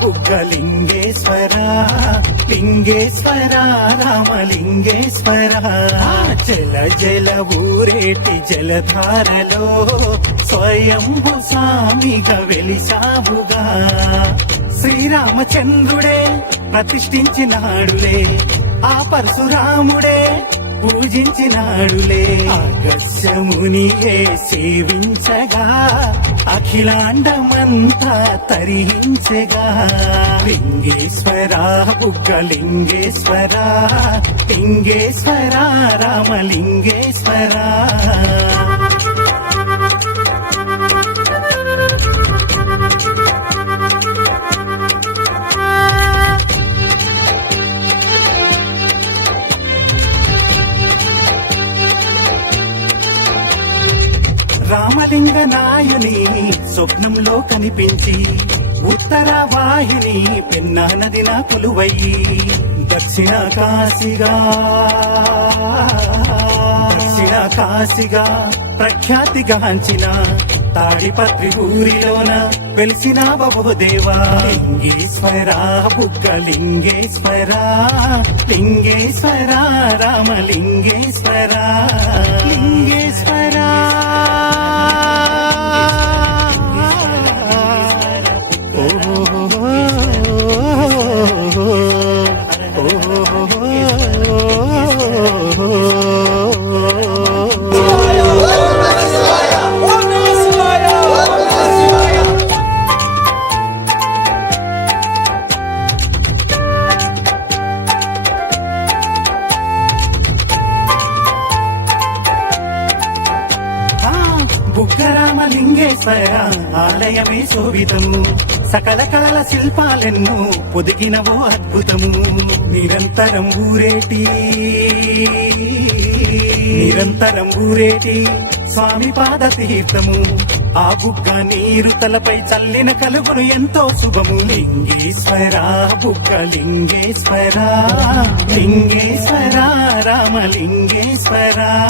బుగ్గలింగేశ్వర లింగేశ్వర రామలింగేశ్వర. జల జల ఊరేటి జలధారలో స్వయంభు స్వామిగా వెలిసావుగా శ్రీరామచంద్రుడే ప్రతిష్ఠించినాడులే ఆ పరశురాముడే పూజించినాడులే. ఆకర్షమునియే సేవించగా అఖిలాండమంతా తరించగా లింగేశ్వరా బుగ్గలింగేశ్వర లింగేశ్వరా రామలింగేశ్వరా. రామలింగ నాయుని స్వప్నంలో కనిపించి ఉత్తర వాయుని పెన్నా నా కొలువయ్యి దక్షిణ కాశీగా దక్షిణ కాశీగా ప్రఖ్యాతిగాంచిన తాడిపత్రి ఊరిలోన వెలిసిన బబుదేవా. లింగేశ్వరా బుగ్గ లింగేశ్వరా లింగేశ్వర రామలింగేశ్వరా లింగే లింగేశ్వర ఆలయమే శోభితము. సకల కళల శిల్పాలెన్నో పొదిగినవో అద్భుతము. నిరంతరం ఊరేటి. నిరంతరం ఊరేటి స్వామి పాద తీర్థము ఆ బుగ్గ నీరు తలపై చల్లిన కలుగును ఎంతో శుభము. లింగేశ్వర బుగ్గ లింగేశ్వర లింగేశ్వర రామలింగేశ్వరా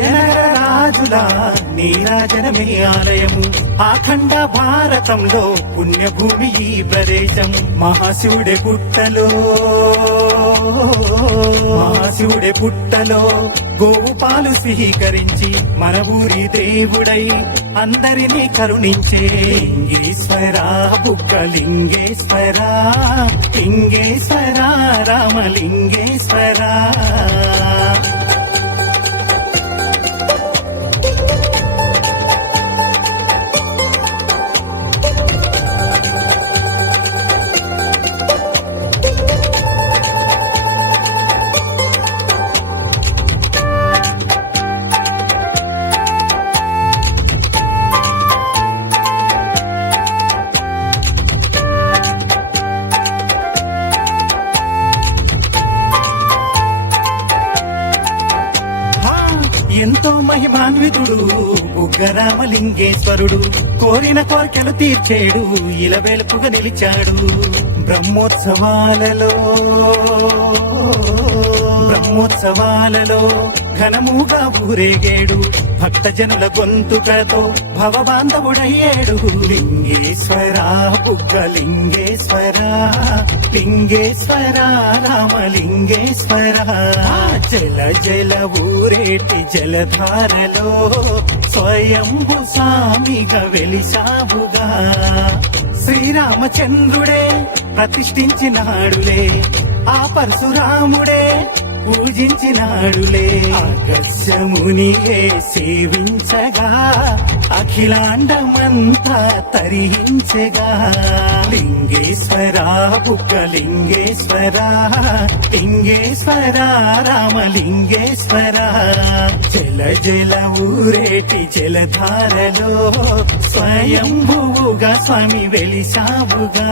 విజయనగర రాజుల నీరాజనమే ఆలయము ఆఖండ భారతంలో పుణ్యభూమి ఈ ప్రదేశం. మహాశివుడే పుట్టలో. మహాశివుడే పుట్టలో. గోవు పాలు స్వీకరించి మన ఊరి దేవుడై అందరినీ కరుణించే లింగేశ్వరా బుక్కలింగేశ్వరా లింగేశ్వరా రామలింగేశ్వరా. ఎంతో మహిమాన్వితుడు ఉగ్గరామలింగేశ్వరుడు కోరిన కోరికలు తీర్చేడు ఇలవేలుపుగా నిలిచాడు. బ్రహ్మోత్సవాలలో బ్రహ్మోత్సవాలలో ఘనముగా ఊరేగేడు భక్తజనుల గొంతుకతో భవబాంధవుడయ్యేడు. లింగేశ్వర బుగ్గ లింగేశ్వర లింగేశ్వర రామలింగేశ్వర. జల జల ఊరేటి జలధారలో స్వయంభు స్వామిగా వెలిసావుగా. శ్రీరామచంద్రుడే ప్రతిష్ఠించినాడులే ఆ పరశురాముడే పూజించినాడులే. ఆకర్షముని సేవించగా అఖిలాండమంతా తరించగా లింగేశ్వరా బుగ్గ లింగేశ్వరా రామలింగేశ్వరా. జల జల ఊరేటి జలధారలో స్వయంభువుగా స్వామి వెలిసావుగా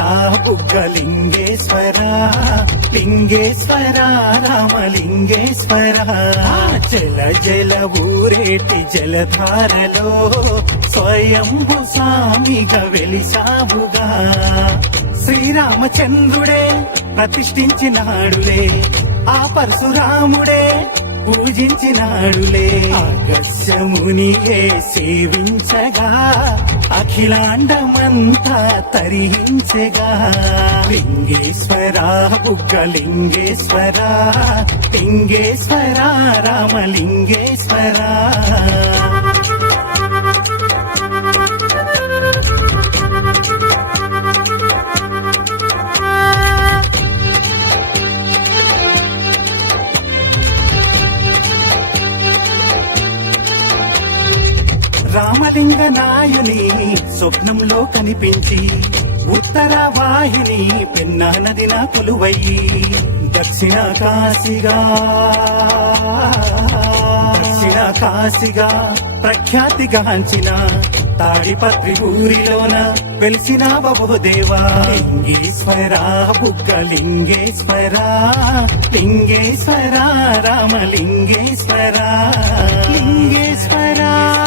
లింగేశ్వర బుగ్గ లింగేశ్వర రామలింగేశ్వర. జల జల ఊరేటి జలధారలో స్వయంభు స్వామిగా వెలిసావుగా శ్రీరామచంద్రుడే ప్రతిష్ఠించినాడులే. ఆ పరశురాముడే పూజించినాడులే. అగస్యమునియే సేవించగా అఖిలాండమంతా తరిహించగా. లింగేశ్వరా బుగ్గ లింగేశ్వరా రామలింగేశ్వరా. రామలింగ నాయుని స్వప్నంలో కనిపించి ఉత్తర వాహిని పెన్నా నా కొలువయ్యి దక్షిణ కాశీగా దక్షిణ కాశీగా ప్రఖ్యాతిగాంచిన తాడిపత్రి ఊరిలోన వెలిసిన బబోదేవా లింగేశ్వరా బుగ్గ లింగేశ్వరా లింగేశ్వరా రామలింగేశ్వర లింగేశ్వరా లింగేశ్వరా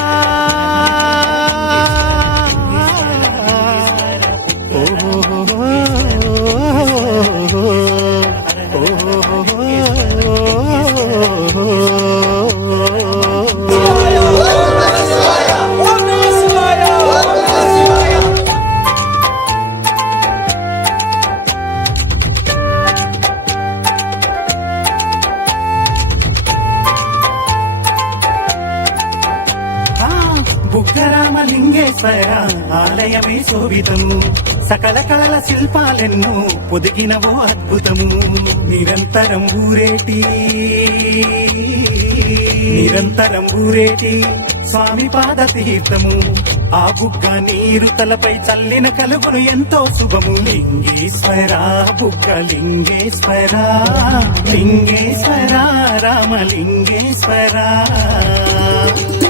రామలింగేశ్వర ఆలయమే శోభితము. సకల కళల శిల్పాలెన్నో పొదిగినవో అద్భుతము. నిరంతరం ఊరేటి. నిరంతరం ఊరేటి స్వామి పాద తీర్థము ఆ బుగ్గ నీరు తలపై చల్లిన కలుగును ఎంతో శుభము. లింగేశ్వర బుగ్గ లింగేశ్వర లింగేశ్వర రామలింగేశ్వర. విజయనగర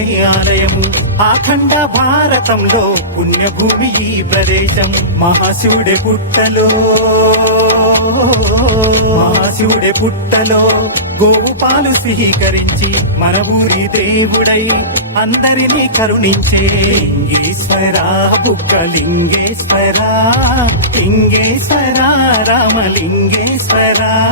నీరాజనమే ఆలయము ఆఖండ భారతంలో పుణ్యభూమి ఈ ప్రదేశం. మహాశివుడి పుట్టలో. మహాశివుడి పుట్టలో. గోవు పాలు స్వీకరించి మన ఊరి దేవుడై అందరినీ కరుణించే లింగేశ్వరా బుగ్గ లింగేశ్వరా రామలింగేశ్వరా.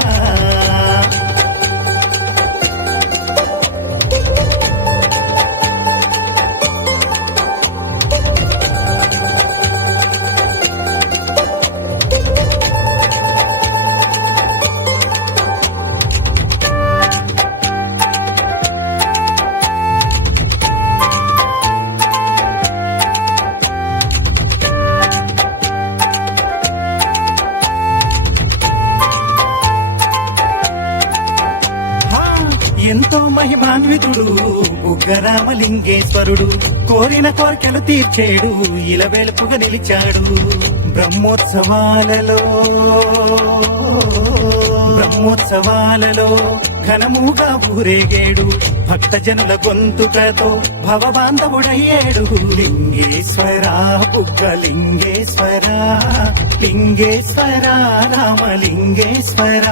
ringing. ఉగ్గరామలింగేశ్వరుడు కోరిన కోరికలు తీర్చేడు ఇలవేలుపుగా నిలిచాడు. బ్రహ్మోత్సవాలలో బ్రహ్మోత్సవాలలో ఘనముగా ఊరేగేడు. భక్తజనుల గొంతుకతో భవబాంధవుడయ్యాడు. లింగేశ్వర బుగ్గ లింగేశ్వర లింగేశ్వర రామలింగేశ్వర.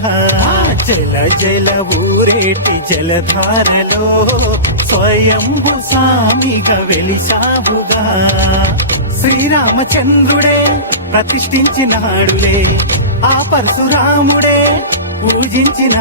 జల జల ఊరేటి జలధారలో స్వయంభు స్వామిగా వెలిసావుగా శ్రీరామచంద్రుడే ప్రతిష్ఠించినాడులే. ఆ పరశురాముడే పూజించిన